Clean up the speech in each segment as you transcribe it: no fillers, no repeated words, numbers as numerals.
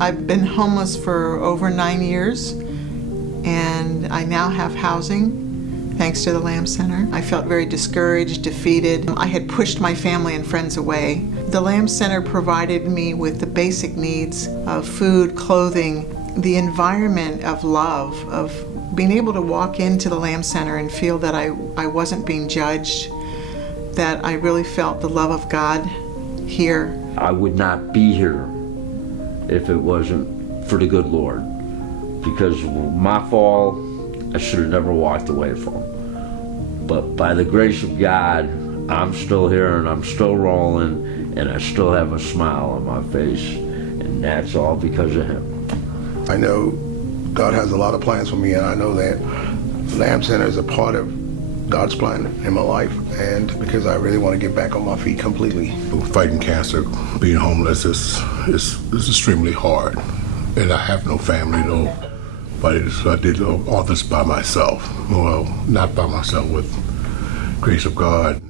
I've been homeless for over 9 years, and I now have housing thanks to the Lamb Center. I felt very discouraged, defeated. I had pushed my family and friends away. The Lamb Center provided me with the basic needs of food, clothing, the environment of love, of being able to walk into the Lamb Center and feel that I wasn't being judged, that I really felt the love of God here. I would not be here if it wasn't for the good Lord, because my fall, I should have never walked away from. But by the grace of God, I'm still here and I'm still rolling and I still have a smile on my face, and that's all because of Him. I know God has a lot of plans for me, and I know that Lamb Center is a part of God's plan in my life, and because I really want to get back on my feet completely. Fighting cancer, being homeless is extremely hard, and I have no family though. But I did all this by myself. Well, not by myself, with grace of God.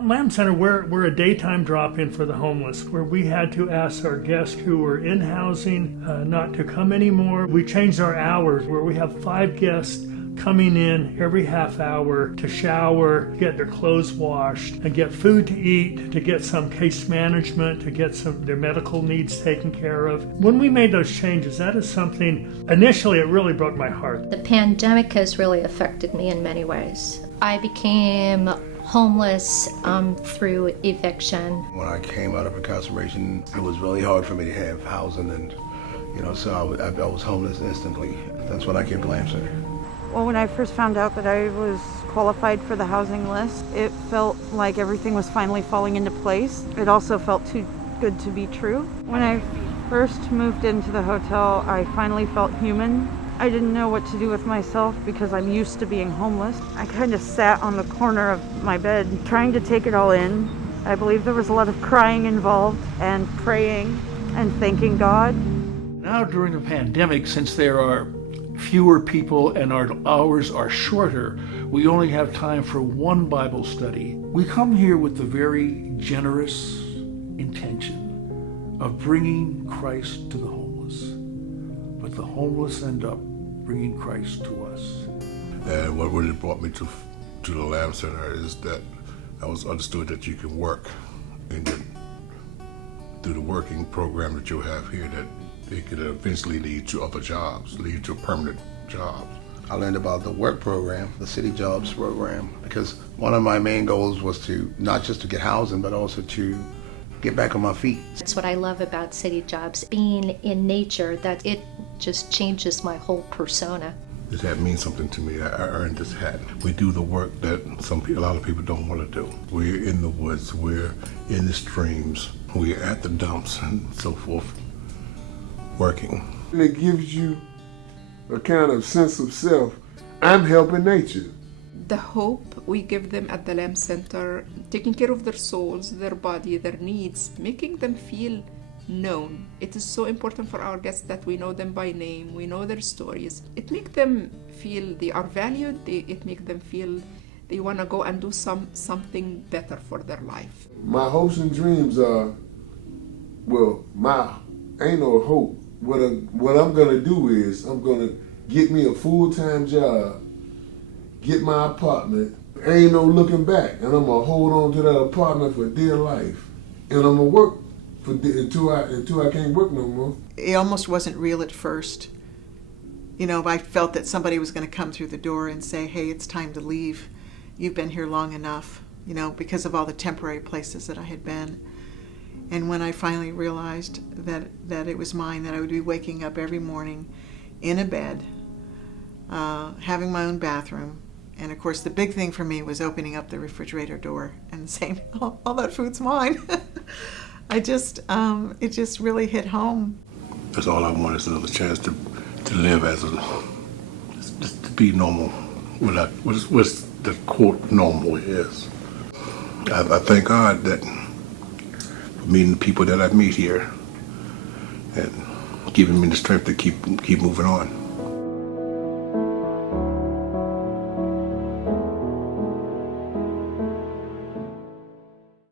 Lamb Center, we're a daytime drop-in for the homeless, where we had to ask our guests who were in housing not to come anymore. We changed our hours, where we have 5 guests coming in every half hour to shower, get their clothes washed, and get food to eat, to get some case management, to get their medical needs taken care of. When we made those changes, that is something, initially it really broke my heart. The pandemic has really affected me in many ways. I became homeless through eviction. When I came out of incarceration, it was really hard for me to have housing, and so I was homeless instantly. That's when I came to Lamb Center. Well, when I first found out that I was qualified for the housing list, it felt like everything was finally falling into place. It also felt too good to be true. When I first moved into the hotel, I finally felt human. I didn't know what to do with myself because I'm used to being homeless. I kind of sat on the corner of my bed trying to take it all in. I believe there was a lot of crying involved, and praying and thanking God. Now during the pandemic, since there are fewer people and our hours are shorter, we only have time for one Bible study. We come here with the very generous intention of bringing Christ to the homeless, but the homeless end up bringing Christ to us. And what really brought me to the Lamb Center is that I was understood that you can work, and that through the working program that you have here, that it could eventually lead to other jobs, lead to permanent jobs. I learned about the work program, the city jobs program, because one of my main goals was to not just to get housing, but also to get back on my feet. That's what I love about city jobs, being in nature, that it just changes my whole persona. This hat means something to me. I earned this hat. We do the work that a lot of people don't want to do. We're in the woods, we're in the streams, we're at the dumps and so forth, working. It gives you a kind of sense of self. I'm helping nature. The hope we give them at the Lamb Center, taking care of their souls, their body, their needs, making them feel known. It is so important for our guests that we know them by name, we know their stories. It makes them feel they are valued, it makes them feel they want to go and do something better for their life. My hopes and dreams are, ain't no hope. What I'm gonna do is I'm gonna get me a full-time job, get my apartment. Ain't no looking back, and I'm gonna hold on to that apartment for dear life, and I'm gonna work until I can't work no more. It almost wasn't real at first. I felt that somebody was going to come through the door and say, "Hey, it's time to leave. You've been here long enough," because of all the temporary places that I had been. And when I finally realized that it was mine, that I would be waking up every morning in a bed, having my own bathroom. And of course, the big thing for me was opening up the refrigerator door and saying, "Oh, all that food's mine." it just really hit home. That's all I want, is another chance to live just to be normal, what's the quote normal is. I thank God that for meeting the people that I meet here and giving me the strength to keep moving on.